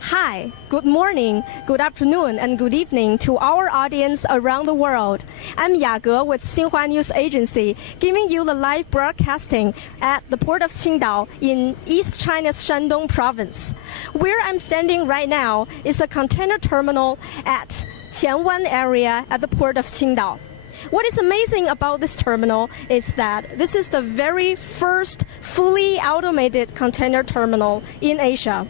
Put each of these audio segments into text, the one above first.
Hi, good morning, good afternoon, and good evening to our audience around the world. I'm Yage with Xinhua News Agency, giving you the live broadcasting at the Port of Qingdao in East China's Shandong province. Where I'm standing right now is a container terminal at Qianwan area at the Port of Qingdao. What is amazing about this terminal is that this is the very first fully automated container terminal in Asia.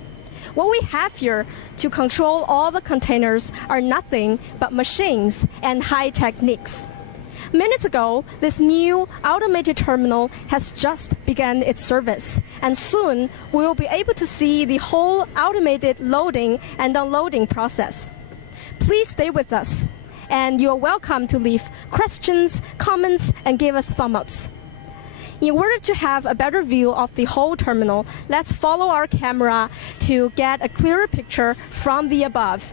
What we have here to control all the containers are nothing but machines and high techniques. Minutes ago, this new automated terminal has just begun its service, and soon we will be able to see the whole automated loading and unloading process. Please stay with us, and you are welcome to leave questions, comments, and give us thumbs ups. In order to have a better view of the whole terminal, let's follow our camera to get a clearer picture from the above.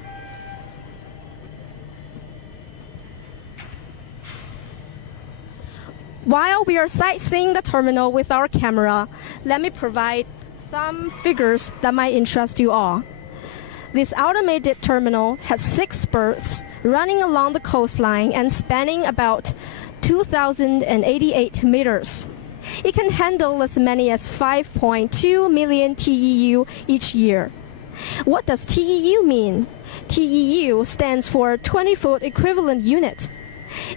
While we are sightseeing the terminal with our camera, let me provide some figures that might interest you all. This automated terminal has 6 berths running along the coastline and spanning about 2,088 meters. It can handle as many as 5.2 million TEU each year. What does TEU mean? TEU stands for 20-foot equivalent unit.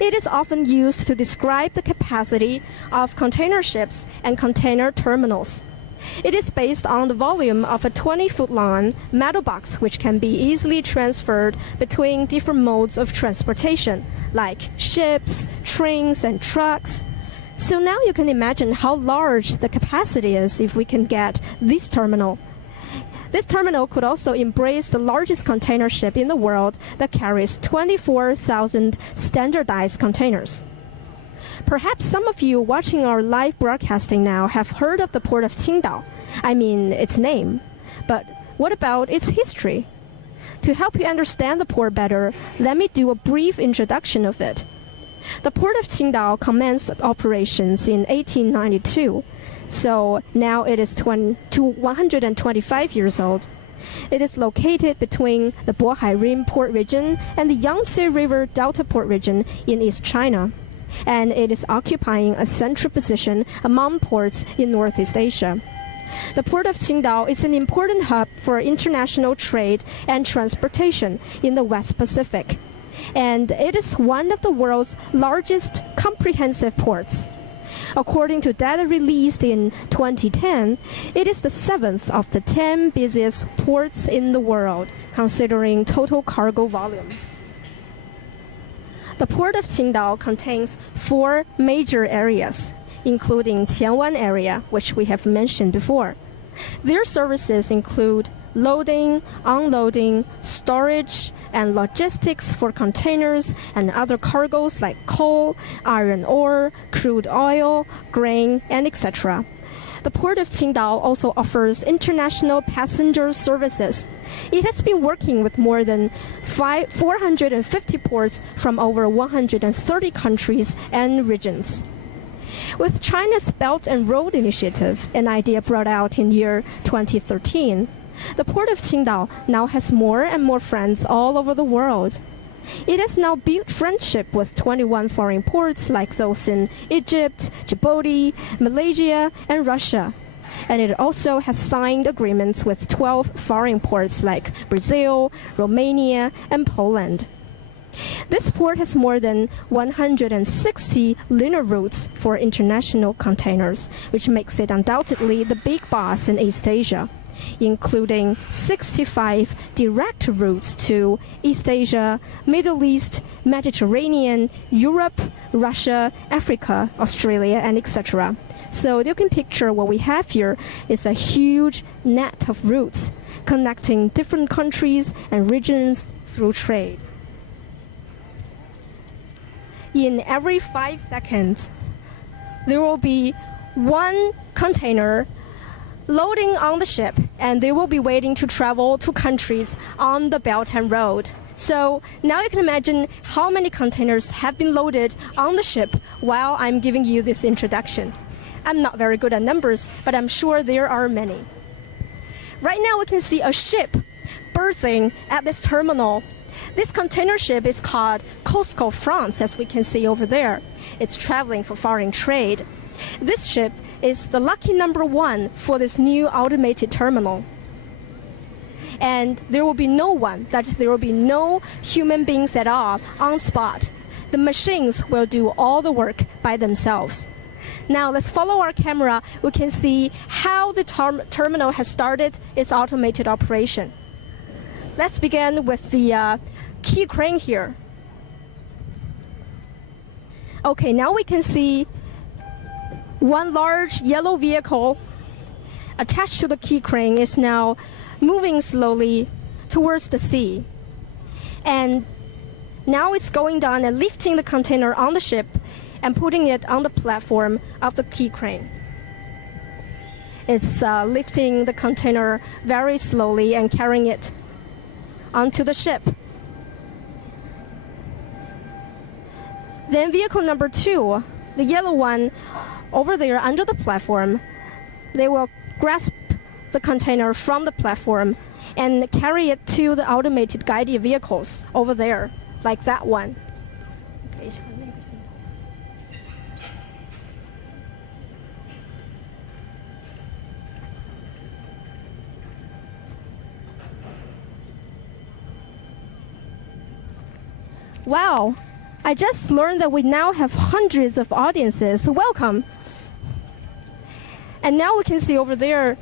It is often used to describe the capacity of container ships and container terminals. It is based on the volume of a 20-foot long metal box which can be easily transferred between different modes of transportation, like ships, trains, and trucks. So now you can imagine how large the capacity is if we can get this terminal. This terminal could also embrace the largest container ship in the world that carries 24,000 standardized containers. Perhaps some of you watching our live broadcasting now have heard of the Port of Qingdao. I mean, its name. But what about its history? To help you understand the port better, let me do a brief introduction of it. The Port of Qingdao commenced operations in 1892, so now it is 125 years old. It is located between the Bohai Rim Port region and the Yangtze River Delta Port region in East China, and it is occupying a central position among ports in Northeast Asia. The Port of Qingdao is an important hub for international trade and transportation in the West Pacific, and it is one of the world's largest comprehensive ports. According to data released in 2010, it is the 7th of the 10 busiest ports in the world, considering total cargo volume. The Port of Qingdao contains 4 major areas, including Qianwan area, which we have mentioned before. Their services include loading, unloading, storage, and logistics for containers and other cargoes like coal, iron ore, crude oil, grain, and etc. The Port of Qingdao also offers international passenger services. It has been working with more than 450 ports from over 130 countries and regions. With China's Belt and Road Initiative, an idea brought out in year 2013, the Port of Qingdao now has more and more friends all over the world. It has now built friendship with 21 foreign ports like those in Egypt, Djibouti, Malaysia, and Russia. And it also has signed agreements with 12 foreign ports like Brazil, Romania, and Poland. This port has more than 160 linear routes for international containers, which makes it undoubtedly the big boss in East Asia, including 65 direct routes to East Asia, Middle East, Mediterranean, Europe, Russia, Africa, Australia, and etc. So you can picture what we have here is a huge net of routes connecting different countries and regions through trade. In every 5 seconds, there will be one container loading on the ship, and they will be waiting to travel to countries on the Belt and Road. So now you can imagine how many containers have been loaded on the ship while I'm giving you this introduction. I'm not very good at numbers, but I'm sure there are many. Right now we can see a ship berthing at this terminal. This container ship is called Costco France, as we can see over there. It's traveling for foreign trade. This ship is the lucky number 1 for this new automated terminal. And there will be no one, that is, there will be no human beings at all on spot. The machines will do all the work by themselves. Now let's follow our camera. We can see how the terminal has started its automated operation. Let's begin with the key crane here. Okay, now we can see one large yellow vehicle attached to the key crane is now moving slowly towards the sea. And now it's going down and lifting the container on the ship and putting it on the platform of the key crane. It's lifting the container very slowly and carrying it onto the ship. Then vehicle number 2, the yellow one over there under the platform, they will grasp the container from the platform and carry it to the automated guided vehicles over there, like that one. Wow, I just learned that we now have hundreds of audiences. Welcome. And now we can see over there,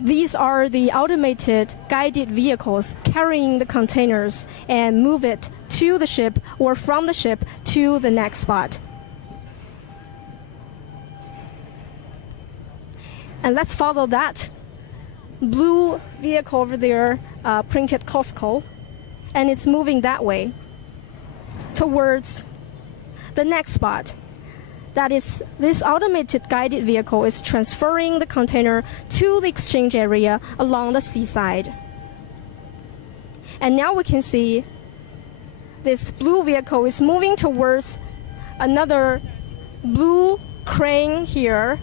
these are the automated guided vehicles carrying the containers and move it to the ship or from the ship to the next spot. And let's follow that blue vehicle over there, printed Costco, and it's moving that way towards the next spot. That is, this automated guided vehicle is transferring the container to the exchange area along the seaside. And now we can see this blue vehicle is moving towards another blue crane here.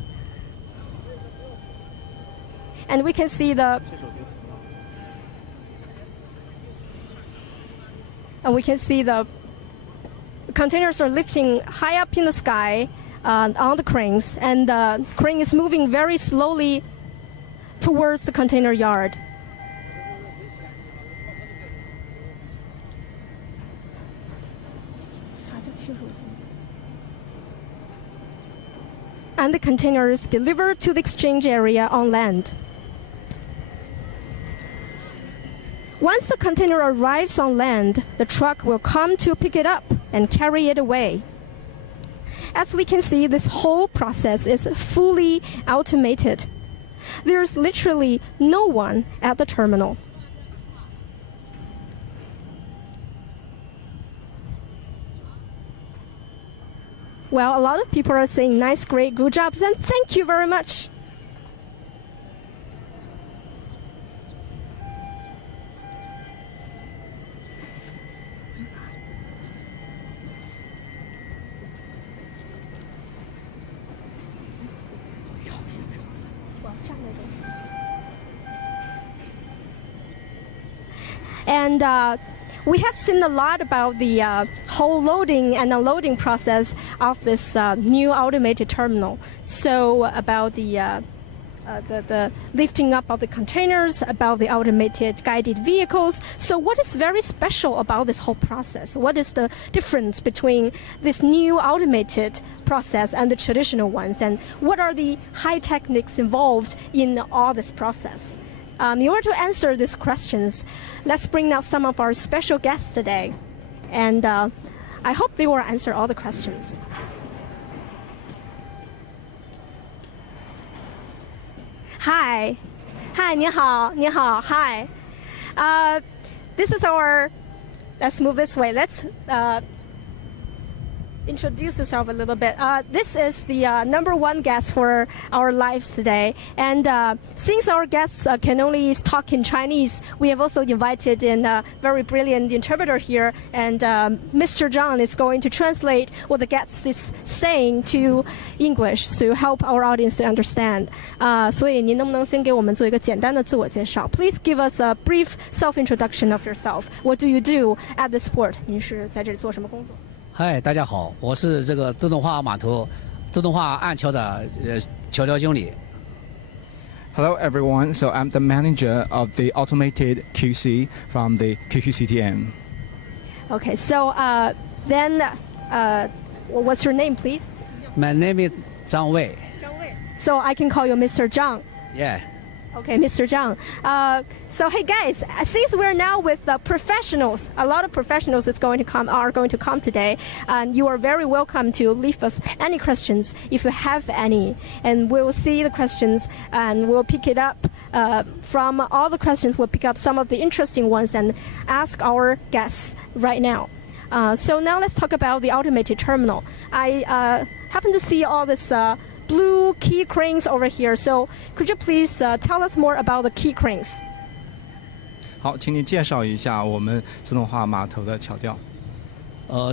And we can see the containers are lifting high up in the sky on the cranes, and the crane is moving very slowly towards the container yard. And the container is delivered to the exchange area on land. Once the container arrives on land, the truck will come to pick it up and carry it away. As we can see, this whole process is fully automated. There's literally no one at the terminal. Well, a lot of people are saying nice, great, good jobs, and thank you very much. And we have seen a lot about the whole loading and unloading process of this new automated terminal. So about the lifting up of the containers, about the automated guided vehicles. So what is very special about this whole process? What is the difference between this new automated process and the traditional ones? And what are the high techniques involved in all this process? In order to answer these questions, let's bring out some of our special guests today. And I hope they will answer all the questions. Hi. Hi, 你好, 你好, hi. This is our, let's move this way. introduce yourself a little bit. This is the number one guest for our lives today. And since our guests can only talk in Chinese, we have also invited in a very brilliant interpreter here. And Mr. Zhang is going to translate what the guest is saying to English to help our audience to understand. 所以您能不能先给我们做一个简单的自我介绍 Please give us a brief self-introduction of yourself. What do you do at this port? 您是在这里做什么工作？嗨，大家好，我是这个自动化码头、自动化岸桥的桥梁经理。Hello everyone, so I'm the manager of the automated QC from the QQCTM. Okay, so then what's your name, please? My name is Zhang Wei. So I can call you Mr. Zhang. Yeah. Okay, Mr. Zhang. So hey guys, since we're now with professionals, a lot of professionals are going to come today, and you are very welcome to leave us any questions if you have any, and we'll see the questions and we'll pick it up from all the questions. We'll pick up some of the interesting ones and ask our guests right now. So now let's talk about the automated terminal. I happen to see all this blue key cranes over here. So could you please tell us more about the key cranes? 好，请你介绍一下我们自动化码头的桥吊。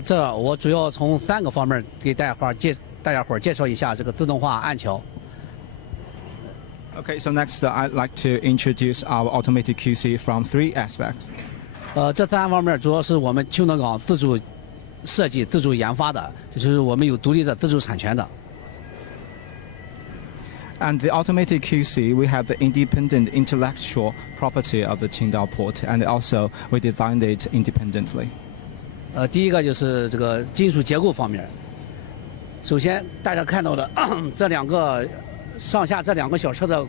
这我主要从3个方面给大家伙儿介绍一下这个自动化岸桥。Okay, so next I'd like to introduce our automated QC from 3 aspects. 这3方面主要是我们青岛港自主设计、自主研发的，就是我们有独立的自主产权的。And the automated QC, we have the independent intellectual property of the Qingdao port, and also we designed it independently. 第一个就是这个金属结构方面。首先，大家看到的这2个上下这2个小车的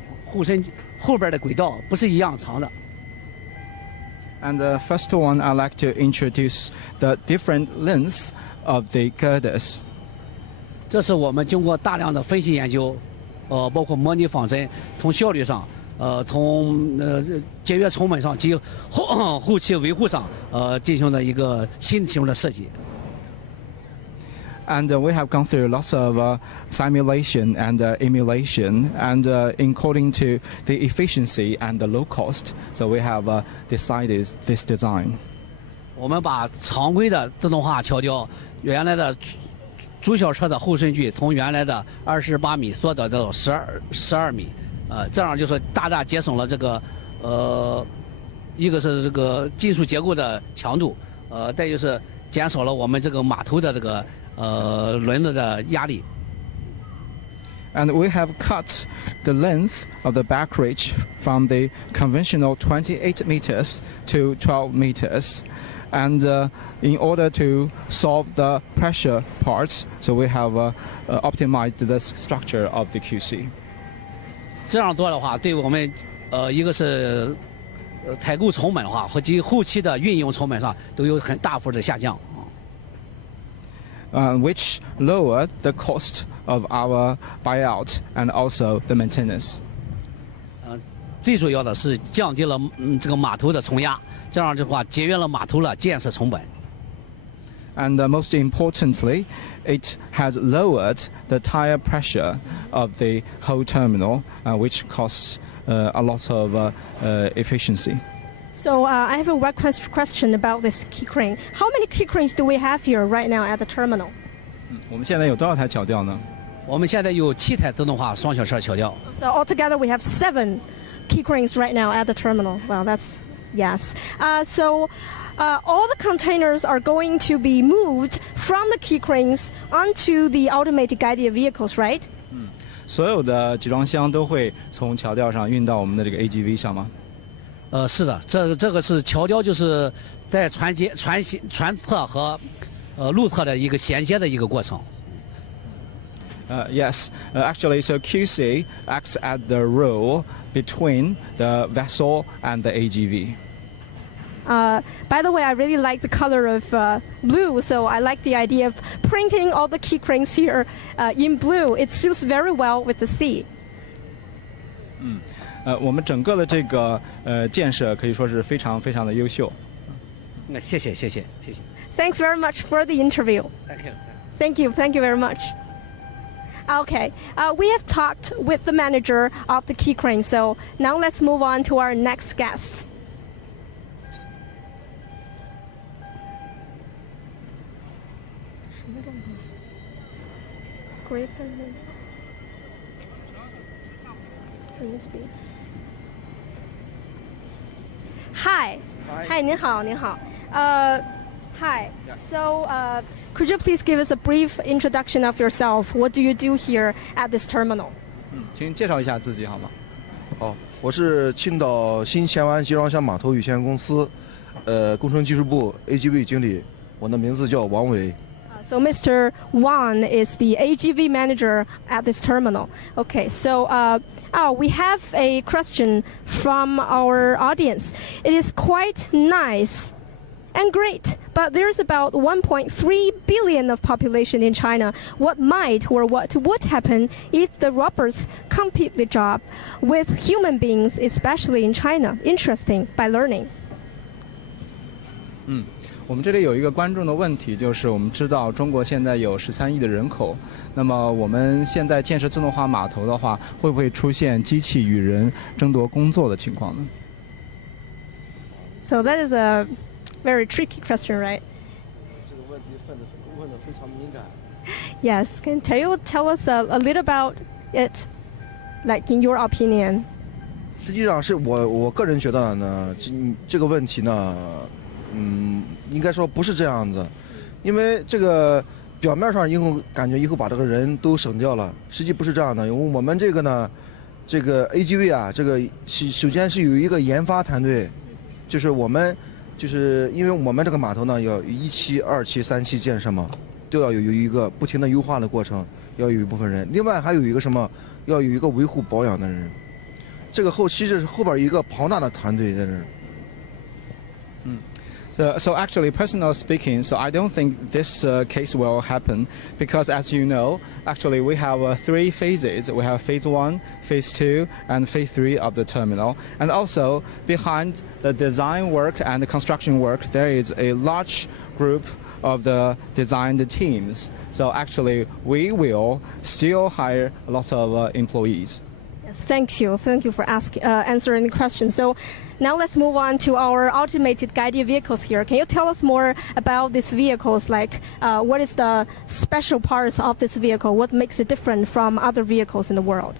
后边的轨道不是一样长的。And the first one, I'd like to introduce the different lengths of the girders. 这是我们经过大量的分析研究。包括模拟仿真，从效率上，从节约成本上及后期维护上，进行了一个新型的设计。And we have gone through lots of simulation and emulation, and according to the efficiency and the low cost, so we have decided this design. 我们把常规的自动化桥吊原来的中小车的后顺距从原来的28米缩短到12米，这样就是大大节省了这个一个是这个金属结构的强度，再就是减少了我们这个码头的这个轮子的压力。And we have cut the length of the back reach from the conventional 28 meters to 12 meters. And in order to solve the pressure parts, so we have optimized the structure of the QC. 这样做的话，对我们一个是采购成本的话，和及后期的运营成本上都有很大幅的下降。Which lowered the cost of our buyout and also the maintenance. 最主要的是降低了这个码头的冲压，这样的话节约了码头的建设成本。And most importantly, it has lowered the tire pressure of the whole terminal, which costs a lot of efficiency. So I have a question about this key crane. How many key cranes do we have here right now at the terminal? 我们现在有多少台桥吊呢？我们现在有7台自动化双小车桥吊。So altogether we have 7 key cranes right now at the terminal. Well, that's yes. So all the containers are going to be moved from the key cranes onto the automated guided vehicles, right? 所有的集装箱都会从桥吊上运到我们的这个 AGV 上吗？是的，这个是桥吊，就是在船侧和路侧的一个衔接的一个过程。Yes, actually, so QC acts as the role between the vessel and the AGV. By the way, I really like the color of blue, so I like the idea of printing all the key cranes here in blue. It suits very well with the sea. 我们整个的这个建设可以说是非常非常的优秀。谢谢。Thanks very much for the interview. Thank you. Thank you very much. Okay, we have talked with the manager of the Key Crane, so now let's move on to our next guest. Hi. Hi, 您好，您好。Hi. So, could you please give us a brief introduction of yourself? What do you do here at this terminal? 请介绍一下自己好吗？好，我是青岛新前湾集装箱码头有限公司，工程技术部 AGV 经理，我的名字叫王伟。So Mr. Wang is the AGV manager at this terminal. Okay, so we have a question from our audience. It is quite nice and great, but there's about 1.3 billion of population in China. What might or what would happen if the robots compete the job with human beings, especially in China? Interesting by learning. 我们这里有一个观众的问题，就是我们知道中国现在有13亿的人口，那么我们现在建设自动化码头的话，会不会出现机器与人争夺工作的情况呢？ So that is a very tricky question, right? 这个问题问得非常敏感。 Yes. Can you tell us a little about it, like in your opinion? 实际上是我个人觉得呢，这个问题呢，应该说不是这样子，因为这个表面上感觉以后把这个人都省掉了，实际不是这样的。因为我们这个呢，这个 AGV 啊，这个首先是有一个研发团队，就是因为我们这个码头呢要1期、2期、3期建设嘛，都要有一个不停的优化的过程，要有一部分人，另外还有一个什么，要有一个维护保养的人，这个后期是后边一个庞大的团队在这儿。So actually, personally speaking, so I don't think this case will happen because, as you know, actually we have 3 phases. We have phase 1, phase 2, and phase 3 of the terminal. And also behind the design work and the construction work, there is a large group of the design teams. So actually, we will still hire a lot of employees. Yes, thank you for answering the question. So now let's move on to our automated guided vehicles here. Can you tell us more about these vehicles? Like, what is the special parts of this vehicle? What makes it different from other vehicles in the world?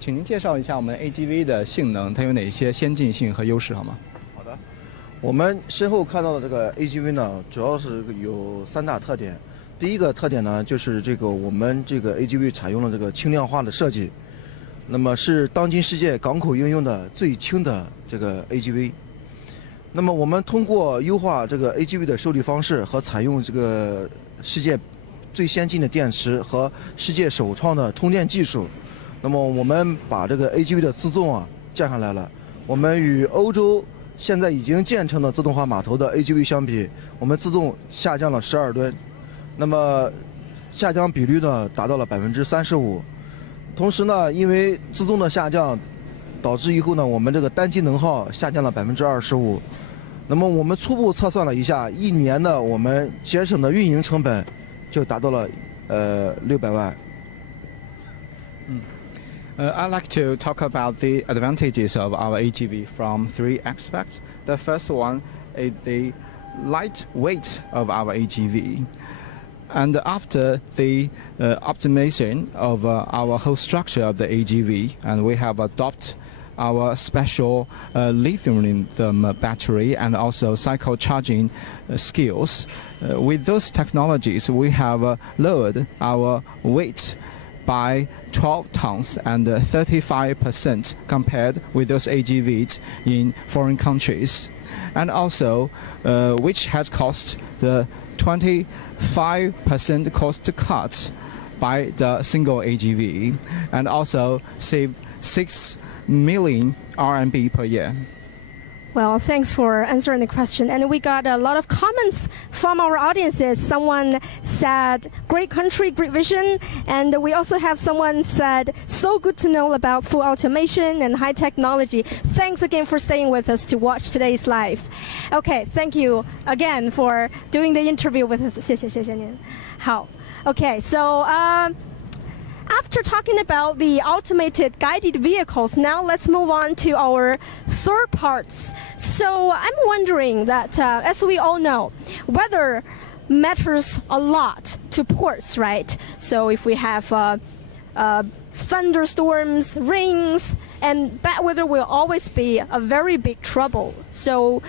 请您介绍一下我们 AGV 的性能，它有哪些先进性和优势好吗？好的，我们身后看到的这个 AGV 呢，主要是有3大特点。第一个特点呢，就是我们这个 AGV 采用了这个轻量化的设计。那么是当今世界港口应用的最轻的这个 AGV。那么我们通过优化这个 AGV 的受力方式和采用这个世界最先进的电池和世界首创的充电技术，那么我们把这个 AGV 的自重降下来了。我们与欧洲现在已经建成的自动化码头的 AGV 相比，我们自动下降了12吨，那么下降比率呢达到了35%。同时呢，因为自动的下降，导致以后呢，我们这个单机能耗下降了25%。那么我们初步测算了一下，一年的我们节省的运营成本就达到了600万。I'd like to talk about the advantages of our AGV from 3 aspects. The first one is the light weight of our AGV. And after the optimization of our whole structure of the AGV, and we have adopted our special lithium battery and also cycle charging skills. With those technologies, we have lowered our weight by 12 tons and 35% compared with those AGVs in foreign countries. And also, which has cost the 25% cost cut by the single AGV, and also saved 6 million RMB per year. Well, thanks for answering the question. And we got a lot of comments from our audiences. Someone said, great country, great vision. And we also have someone said, so good to know about full automation and high technology. Thanks again for staying with us to watch today's live. Okay, thank you again for doing the interview with us. 谢谢您。好 Okay, so after talking about the automated guided vehicles, now let's move on to our third parts. So I'm wondering that, as we all know, weather matters a lot to ports, right? So if we have thunderstorms, rains, and bad weather will always be a very big trouble. So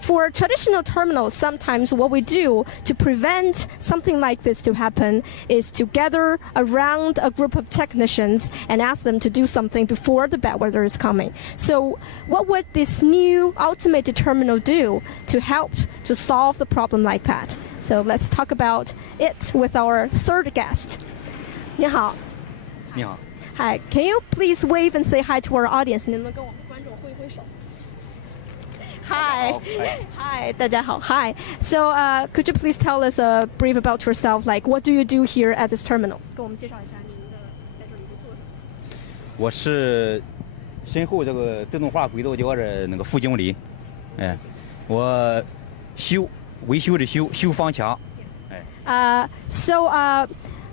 for traditional terminals, sometimes what we do to prevent something like this to happen is to gather around a group of technicians and ask them to do something before the bad weather is coming. So what would this new automated terminal do to help to solve the problem like that? So let's talk about it with our third guest. 你好。你好。 Hi, can you please wave and say hi to our audience? 你能跟我们观众挥一挥手。 Hi. Hi, 大家好. Hi. So, could you please tell us a brief about yourself? Like, what do you do here at this terminal? 跟我们介绍一下您的在这里是做什么。我是身后这个自动化轨道桥的那个副经理，我维修的修方墙，So,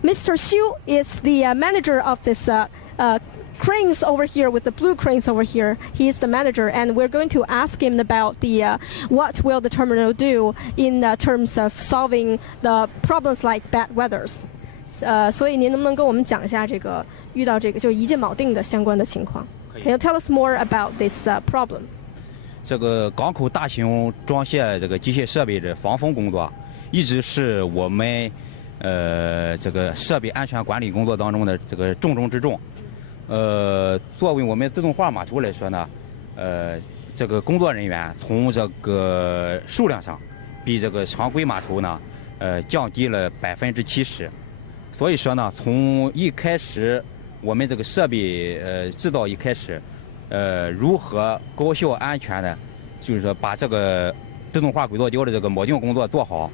Mr. Xu is the manager of this cranes over here with the blue cranes over here. He is the manager, and we're going to ask him about the what will the terminal do in terms of solving the problems like bad weathers. 所以您能不能跟我们讲一下这个遇到这个就一键锚定的相关的情况？ Can you tell us more about this problem? 这个港口大型装卸这个机械设备的防风工作，一直是我们这个设备安全管理工作当中的这个重中之重。 作为我们自动化码头来说呢，这个工作人员从这个数量上，比这个常规码头呢，降低了70%。所以说呢，从一开始我们这个设备制造一开始，如何高效安全的，就是说把这个自动化轨道桥的这个锚定工作做好，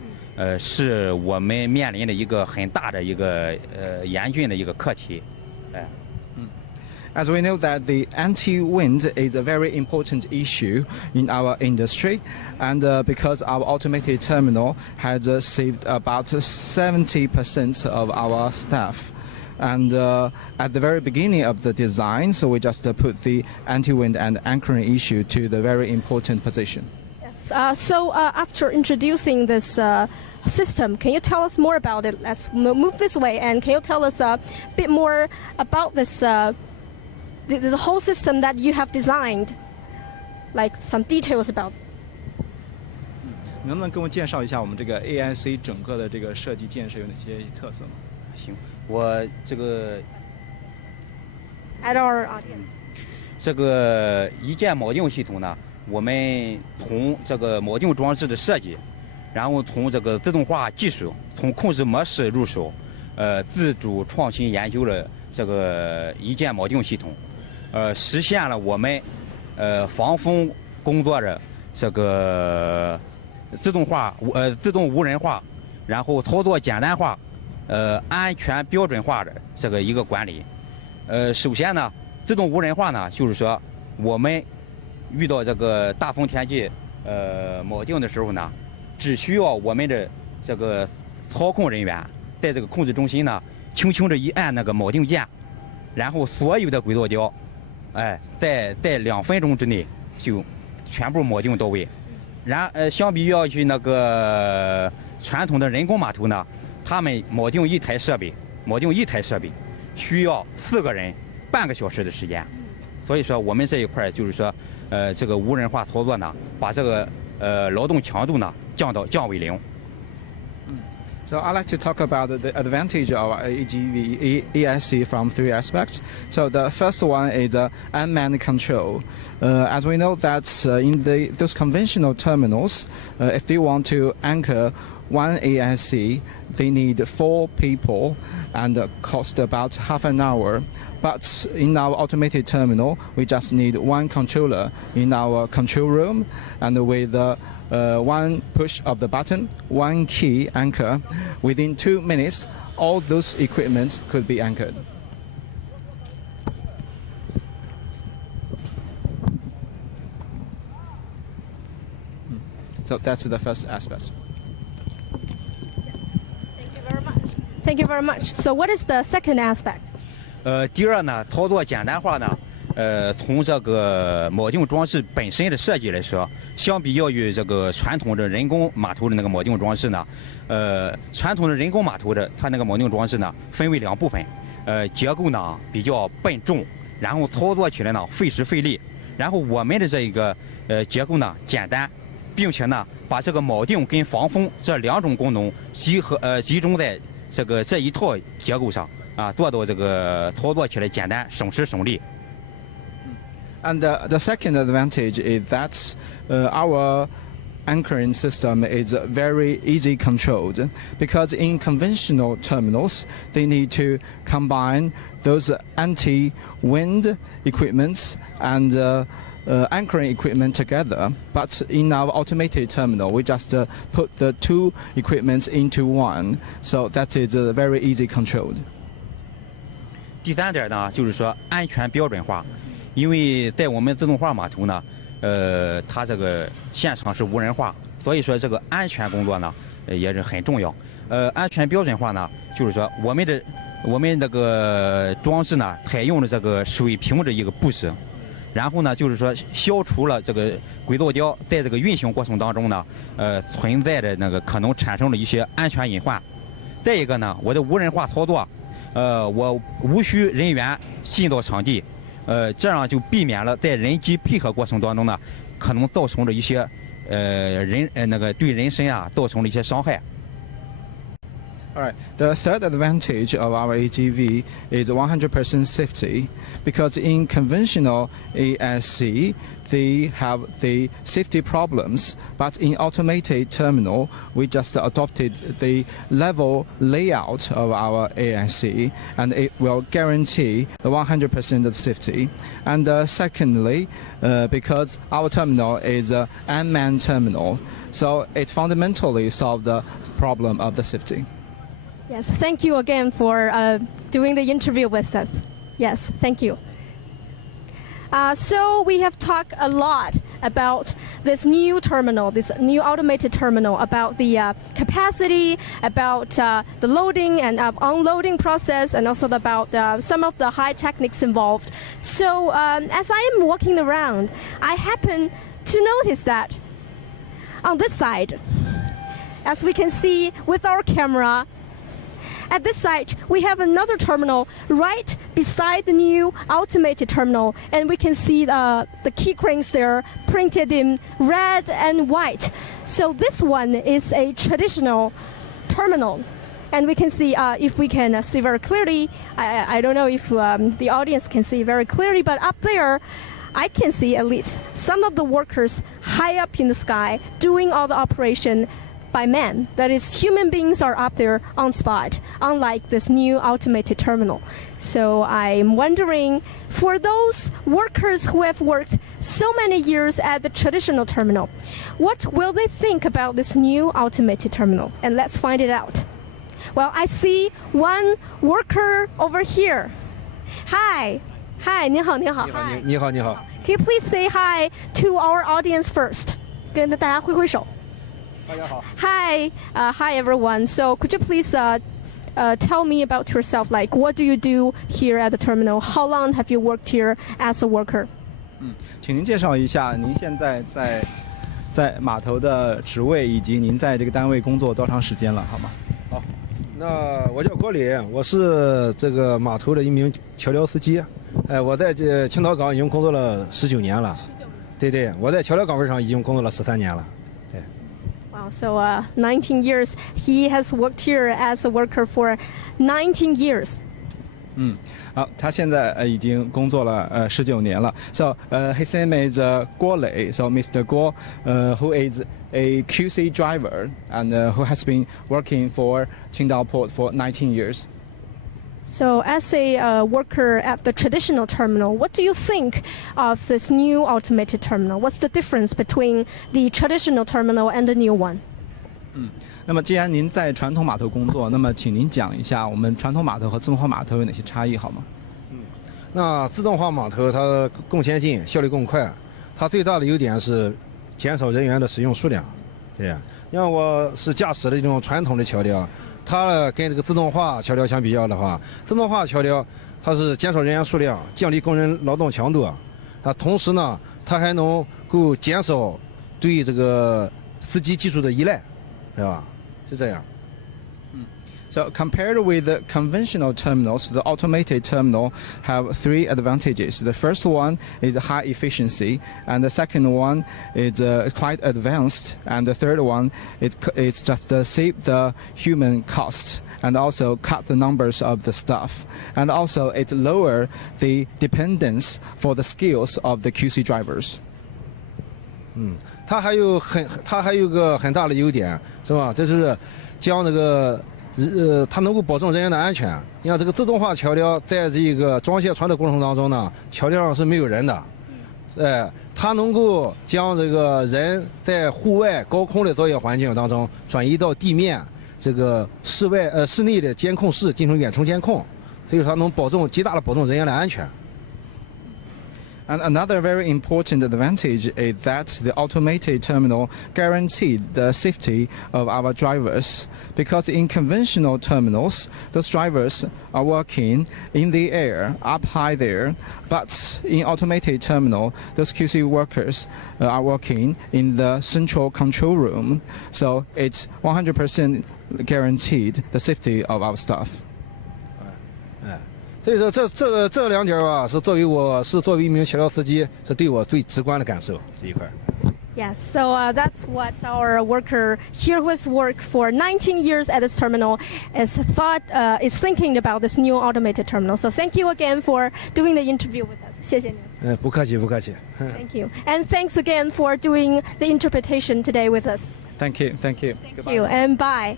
是我们面临的一个很大的一个严峻的一个课题，As we know that the anti-wind is a very important issue in our industry, and because our automated terminal has saved about 70% of our staff. And at the very beginning of the design, so we just put the anti-wind and anchoring issue to the very important position. Yes. So after introducing this system, can you tell us more about it? Let's move this way, and can you tell us a bit more about this? The whole system that you have designed, like some details about. 能不能跟我介绍一下我们这个 AIC 整个的这个设计建设有哪些特色呢？行，我这个 At our audience. 这个一键锚定系统呢，我们从这个锚定装置的设计，然后从这个自动化技术，从控制模式入手，自主创新研究了这个一键锚定系统。 实现了我们防风工作的这个自动无人化，然后操作简单化，安全标准化的这个一个管理。首先呢，自动无人化呢，就是说我们遇到这个大风天气锚定的时候呢，只需要我们的这个操控人员在这个控制中心呢，轻轻的一按那个锚定键，然后所有的轨道桥。 在2分钟之内就全部锚定到位，相比于要去那个传统的人工码头呢，他们锚定一台设备需要4个人半个小时的时间，所以说我们这一块就是说，这个无人化操作呢，把这个劳动强度呢降为0。 So I'd like to talk about the advantage of AIC from 3 aspects. So the first one is unmanned control. As we know that in those conventional terminals, if they want to anchor one AIC, they need 4 people and cost about half an hour. But in our automated terminal, we just need one controller in our control room, and with one push of the button, one key anchor, within 2 minutes, all those equipment could be anchored. So that's the first aspect. Thank you very much. So what is the second aspect? 第二呢，操作简单化呢，从这个锚定装置本身的设计来说，相比较于这个传统的人工码头的那个锚定装置呢，传统的人工码头的它那个锚定装置呢，分为2部分，结构呢比较笨重，然后操作起来呢费时费力，然后我们的这一个结构呢简单，并且呢把这个锚定跟防风这2种功能集中在这一套结构上啊，做到这个操作起来简单、省时省力。And the second advantage is that our anchoring system is very easy controlled, because in conventional terminals they need to combine those anti-wind equipments and anchoring equipment together. But in our automated terminal, we just put the 2 equipments into one, so that is very easy controlled. 第3点呢，就是说安全标准化，因为在我们自动化码头呢，它这个现场是无人化，所以说这个安全工作呢也是很重要。安全标准化呢，就是说我们这个装置呢采用了这个水平的一个布置，然后呢就是说消除了这个轨道胶在这个运行过程当中呢，存在的那个可能产生的一些安全隐患。再一个呢，我的无人化操作。我无需人员进到场地，这样就避免了在人机配合过程当中呢，可能造成的一些对人身啊造成的一些伤害。All right. The third advantage of our AGV is 100% safety, because in conventional ASC they have the safety problems, but in automated terminal we just adopted the level layout of our ASC, and it will guarantee the 100% of safety. And secondly, because our terminal is an unmanned terminal, so it fundamentally solves the problem of the safety. Yes, thank you again for doing the interview with us. Yes, thank you. So we have talked a lot about this new terminal, this new automated terminal, about the capacity, about the loading and unloading process, and also about some of the high techniques involved. So as I am walking around, I happen to notice that on this side, as we can see with our camera, at this site, we have another terminal right beside the new automated terminal, and we can see the key cranes there printed in red and white. So this one is a traditional terminal, and we can see, if we can see very clearly, I don't know if the audience can see very clearly, but up there, I can see at least some of the workers high up in the sky doing all the operation by men. That is, human beings are up there on spot, unlike this new automated terminal. So I'm wondering, for those workers who have worked so many years at the traditional terminal, what will they think about this new automated terminal? And let's find it out. Well, I see one worker over here. Hi. Hi, 你好，你好。你好，你好。Can you please say hi to our audience first? 跟大家挥挥手。Hi, hi everyone. So could you please tell me about yourself? Like, what do you do here at the terminal? How long have you worked here as a worker? 请您介绍一下您现在在码头的职位，以及您在这个单位工作多长时间了，好吗？好，那我叫郭礼，我是这个码头的一名桥梁司机。我在这青岛港已经工作了19年了。对对，我在桥梁岗位上已经工作了13年了。Wow, so 19 years. He has worked here as a worker for 19 years. 好，他现在已经工作了19年了。So his name is Guo Lei. So Mr. Guo, who is a QC driver and who has been working for Qingdao Port for 19 years. So, as a worker at the traditional terminal, what do you think of this new automated terminal? What's the difference between the traditional terminal and the new one? 那么既然您在传统码头工作，那么请您讲一下我们传统码头和自动化码头有哪些差异好吗？那自动化码头它更先进，效率更快，它最大的优点是减少人员的使用数量。对，像我是驾驶的这种传统的桥梁，它呢跟这个自动化桥梁相比较的话，自动化桥梁它是减少人员数量，降低工人劳动强度，啊，同时呢它还能够减少对这个司机技术的依赖，是吧？是这样。So compared with the conventional terminals, the automated terminal have three advantages. The first one is high efficiency, and the second one is quite advanced, and the third one is just save the human cost and also cut the numbers of the staff, and also it lower the dependence for the skills of the QC drivers. 它还有一个很大的优点，是吧？这是将这个它能够保证人员的安全。你看这个自动化桥梁，在这个装卸船的过程当中呢，桥梁上是没有人的，它能够将这个人在户外高空的作业环境当中转移到地面这个室内的监控室进行远程监控，所以它能极大的保证人员的安全。And another very important advantage is that the automated terminal guaranteed the safety of our drivers, because in conventional terminals, those drivers are working in the air, up high there, but in automated terminal, those QC workers are working in the central control room, so it's 100% guaranteed the safety of our staff. 所以说这两点吧，作为一名桥梁司机，是对我最直观的感受这一块。Yes, so that's what our worker here who has worked for 19 years at this terminal is thinking about this new automated terminal. So thank you again for doing the interview with us. 谢谢您。不客气，不客气。Thank you, and thanks again for doing the interpretation today with us. Thank you, thank you. Thank you, and bye.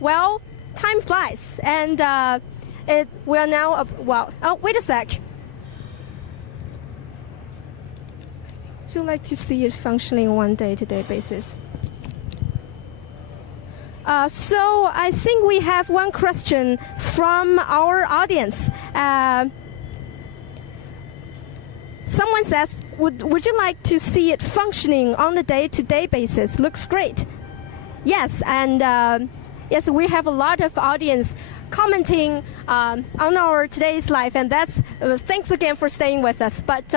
Well, time flies, and we are now. Oh, wait a sec. Would you like to see it functioning on a day-to-day basis? So I think we have one question from our audience. Someone says, would you like to see it functioning on a day-to-day basis? Looks great. Yes, and yes, we have a lot of audience commenting on our today's live, and that's thanks again for staying with us. But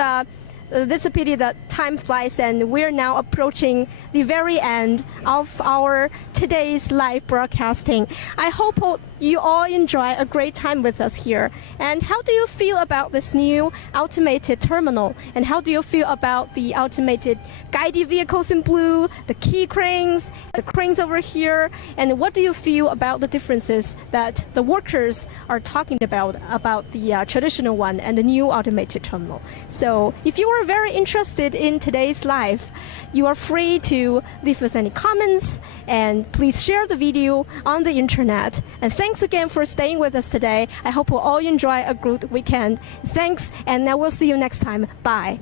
this is a pity that time flies, and we're now approaching the very end of our today's live broadcasting. I hope you all enjoy a great time with us here. And how do you feel about this new automated terminal? And how do you feel about the automated guided vehicles in blue, the key cranes, the cranes over here? And what do you feel about the differences that the workers are talking about the traditional one and the new automated terminal? So if you are very interested in today's live, you are free to leave us any comments, and please share the video on the internet. And thanks again for staying with us today. I hope we'll all enjoy a good weekend. Thanks, and I will see you next time. Bye.